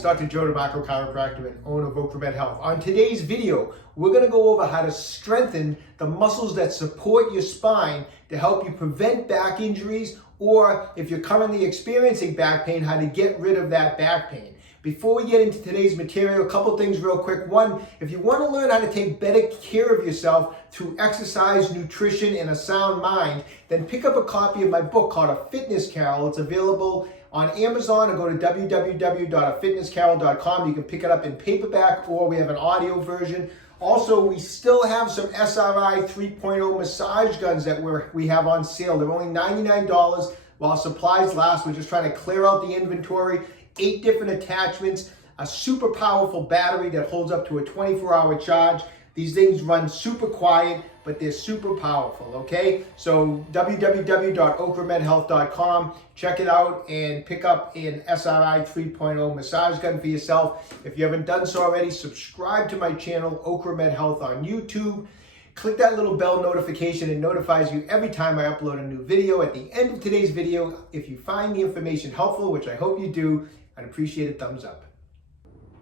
it's Dr. Joe DeMarco, chiropractor and owner of OcraMed Health. On today's video, we're going to go over how to strengthen the muscles that support your spine to help you prevent back injuries, or if you're currently experiencing back pain, how to get rid of that back pain. Before we get into today's material, a couple things real quick. One, if you want to learn how to take better care of yourself through exercise, nutrition, and a sound mind, then pick up a copy of my book called A Fitness Carol. It's available on Amazon, or go to www.afitnesscarol.com. You can pick it up in paperback, or we have an audio version. Also, we still have some SRI 3.0 massage guns that we have on sale. They're only $99 while supplies last. We're just trying to clear out the inventory. 8 different attachments, a super powerful battery that holds up to a 24-hour charge. These things run super quiet, but they're super powerful, okay? So www.OcraMedHealth.com, check it out and pick up an SRI 3.0 massage gun for yourself. If you haven't done so already, subscribe to my channel, OcraMed Health on YouTube. Click that little bell notification. It notifies you every time I upload a new video. At the end of today's video, if you find the information helpful, which I hope you do, I'd appreciate a thumbs up.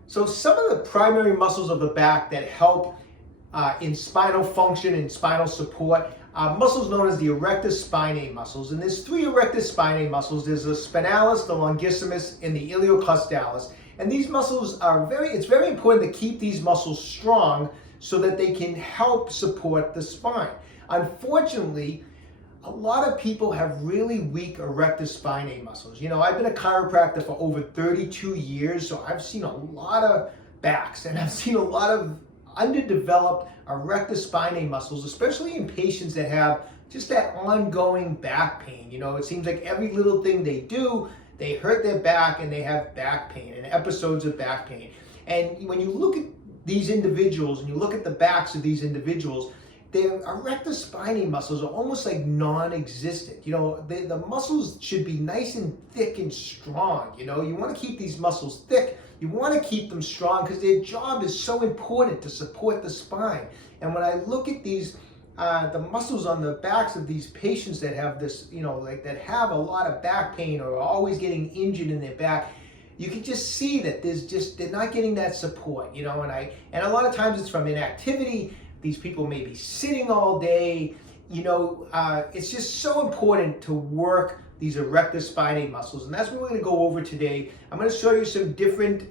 So some of the primary muscles of the back that help in spinal function and spinal support are muscles known as the erector spinae muscles. And there's 3 erector spinae muscles. There's the spinalis, the longissimus, and the iliocostalis. And these muscles are it's very important to keep these muscles strong so that they can help support the spine. Unfortunately, a lot of people have really weak erector spinae muscles. You know, I've been a chiropractor for over 32 years, so I've seen a lot of backs, and I've seen a lot of underdeveloped erector spinae muscles, especially in patients that have just that ongoing back pain. You know, it seems like every little thing they do, they hurt their back and they have back pain and episodes of back pain. And when you look at these individuals and you look at the backs of these individuals, their erector spinae muscles are almost like non-existent. You know, the muscles should be nice and thick and strong. You know, you want to keep these muscles thick. You want to keep them strong because their job is so important to support the spine. And when I look at these, the muscles on the backs of these patients that have this, you know, like that have a lot of back pain or are always getting injured in their back, you can just see that they're not getting that support, you know, and a lot of times it's from inactivity. These people may be sitting all day, you know, it's just so important to work these erector spinae muscles, and that's what we're going to go over today. I'm going to show you some different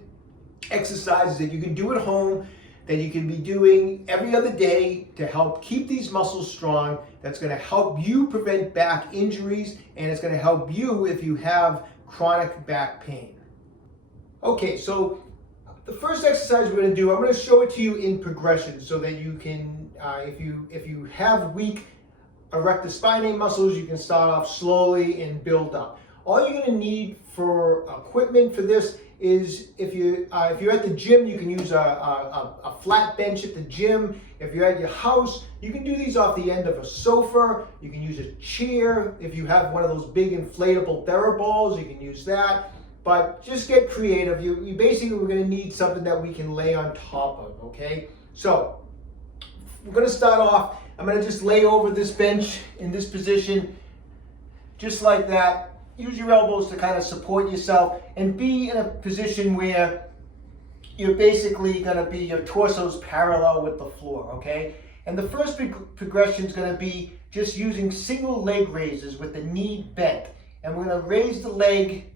exercises that you can do at home, that you can be doing every other day to help keep these muscles strong. That's going to help you prevent back injuries, and it's going to help you if you have chronic back pain. Okay, so the first exercise we're going to do, I'm going to show it to you in progression so that you can, if you have weak erector spinae muscles, you can start off slowly and build up. All you're going to need for equipment for this is if you're at the gym, you can use a flat bench at the gym. If you're at your house, you can do these off the end of a sofa. You can use a chair. If you have one of those big inflatable TheraBalls, you can use that. But just get creative. You basically, we're going to need something that we can lay on top of, okay? So we're going to start off. I'm going to just lay over this bench in this position, just like that. Use your elbows to kind of support yourself and be in a position where you're basically going to be, your torso's parallel with the floor, okay? And the first progression is going to be just using single leg raises with the knee bent. And we're going to raise the leg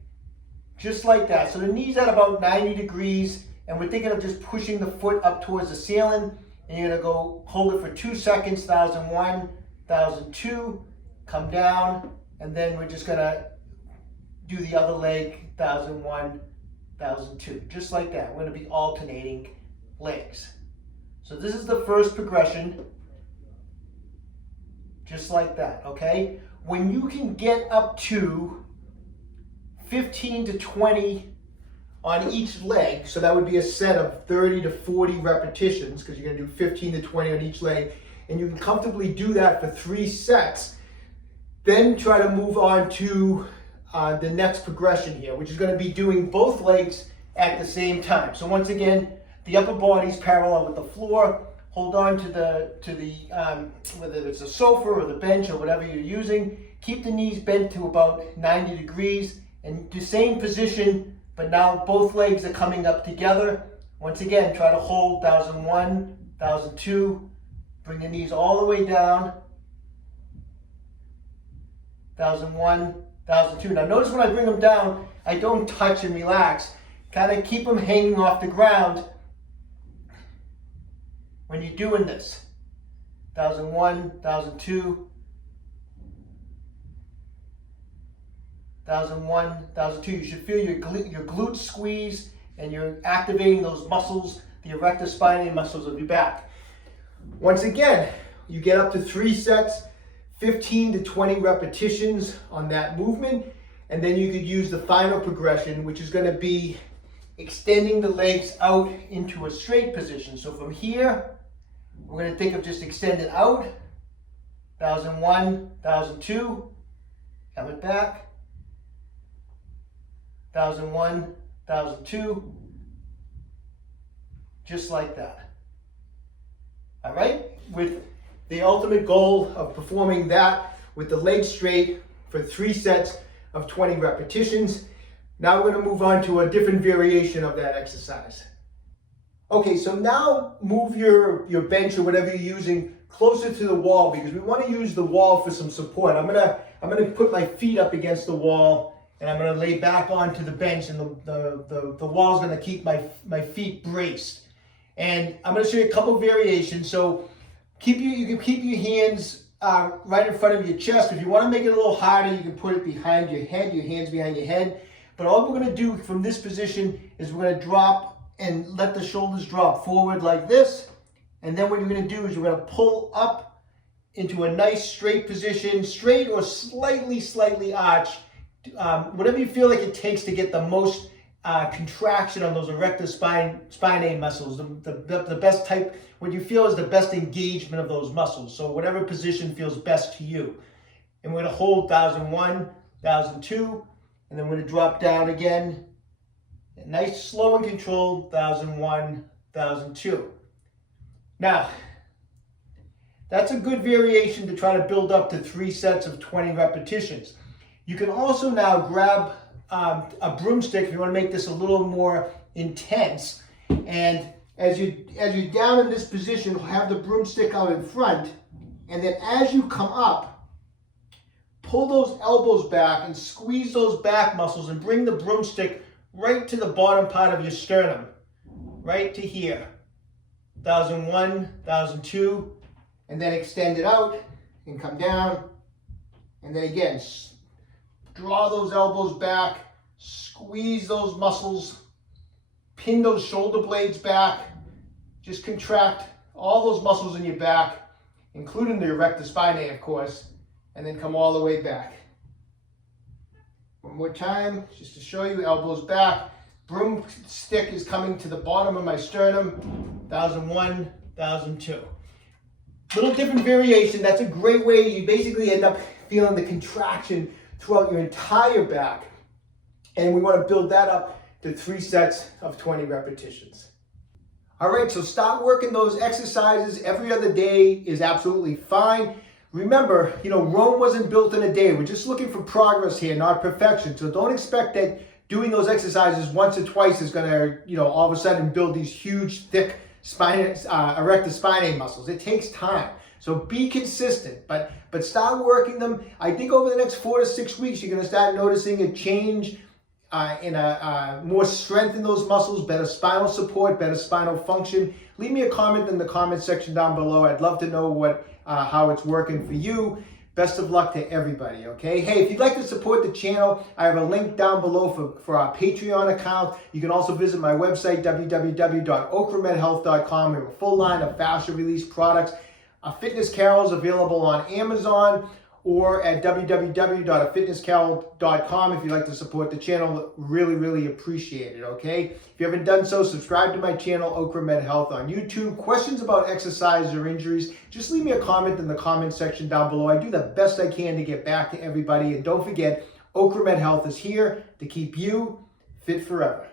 just like that. So the knee's at about 90 degrees, and we're thinking of just pushing the foot up towards the ceiling. And you're gonna go hold it for 2 seconds, 1001, 1002, come down, and then we're just gonna do the other leg, 1001, 1002, just like that. We're gonna be alternating legs. So this is the first progression, just like that, okay? When you can get up to 15 to 20 on each leg, so that would be a set of 30 to 40 repetitions, because you're going to do 15 to 20 on each leg, and you can comfortably do that for 3 sets. Then try to move on to the next progression here, which is going to be doing both legs at the same time. So once again, the upper body's parallel with the floor. Hold on to the whether it's a sofa or the bench or whatever you're using. Keep the knees bent to about 90 degrees, and the same position, but now both legs are coming up together. Once again, try to hold 1001, 1002. Bring the knees all the way down. 1001, 1002. Now notice when I bring them down, I don't touch and relax. Kind of keep them hanging off the ground when you're doing this. 1001, 1002. 1001, 1002. You should feel your glutes squeeze and you're activating those muscles, the erector spinae muscles of your back. Once again, you get up to 3 sets, 15 to 20 repetitions on that movement, and then you could use the final progression, which is going to be extending the legs out into a straight position. So from here, we're going to think of just extending out, 1001, 1002, have it back, 1001, 1002, just like that. All right, with the ultimate goal of performing that with the legs straight for 3 sets of 20 repetitions. Now we're going to move on to a different variation of that exercise. Okay, so now move your bench or whatever you're using closer to the wall, because we want to use the wall for some support. I'm gonna put my feet up against the wall and I'm gonna lay back onto the bench, and the wall's gonna keep my feet braced. And I'm going to show you a couple variations. So you can keep your hands right in front of your chest. If you want to make it a little harder, you can put it behind your head, your hands behind your head. But all we're going to do from this position is we're going to drop and let the shoulders drop forward like this. And then what you're going to do is you're going to pull up into a nice straight position, straight or slightly arched, whatever you feel like it takes to get the most contraction on those erector spinae muscles, the best type, what you feel is the best engagement of those muscles. So whatever position feels best to you. And we're going to hold 1001, 1002, and then we're going to drop down again. Nice, slow and controlled, 1001, 1002. Now, that's a good variation to try to build up to 3 sets of 20 repetitions. You can also now grab a broomstick if you want to make this a little more intense, and as you're down in this position, have the broomstick out in front, and then as you come up, pull those elbows back and squeeze those back muscles and bring the broomstick right to the bottom part of your sternum, right to here. 1001, 1002, and then extend it out and come down, and then again, draw those elbows back, squeeze those muscles, pin those shoulder blades back, just contract all those muscles in your back, including the erector spinae, of course, and then come all the way back. One more time, just to show you, elbows back, broomstick is coming to the bottom of my sternum, 1001, 1002. Little different variation. That's a great way. You basically end up feeling the contraction throughout your entire back. And we want to build that up to 3 sets of 20 repetitions. All right, so start working those exercises every other day is absolutely fine. Remember, Rome wasn't built in a day. We're just looking for progress here, not perfection. So don't expect that doing those exercises once or twice is going to, all of a sudden build these huge, thick erector spinae muscles. It takes time. So be consistent, but start working them. I think over the next 4 to 6 weeks, you're going to start noticing a change in more strength in those muscles, better spinal support, better spinal function. Leave me a comment in the comment section down below. I'd love to know how it's working for you. Best of luck to everybody, okay? Hey, if you'd like to support the channel, I have a link down below for our Patreon account. You can also visit my website, www.OcraMedHealth.com. We have a full line of fascia release products. Fitness Carol is available on Amazon or at www.fitnesscarol.com if you'd like to support the channel. Really, really appreciate it, okay? If you haven't done so, subscribe to my channel, OcraMed Health on YouTube. Questions about exercise or injuries, just leave me a comment in the comment section down below. I do the best I can to get back to everybody. And don't forget, OcraMed Health is here to keep you fit forever.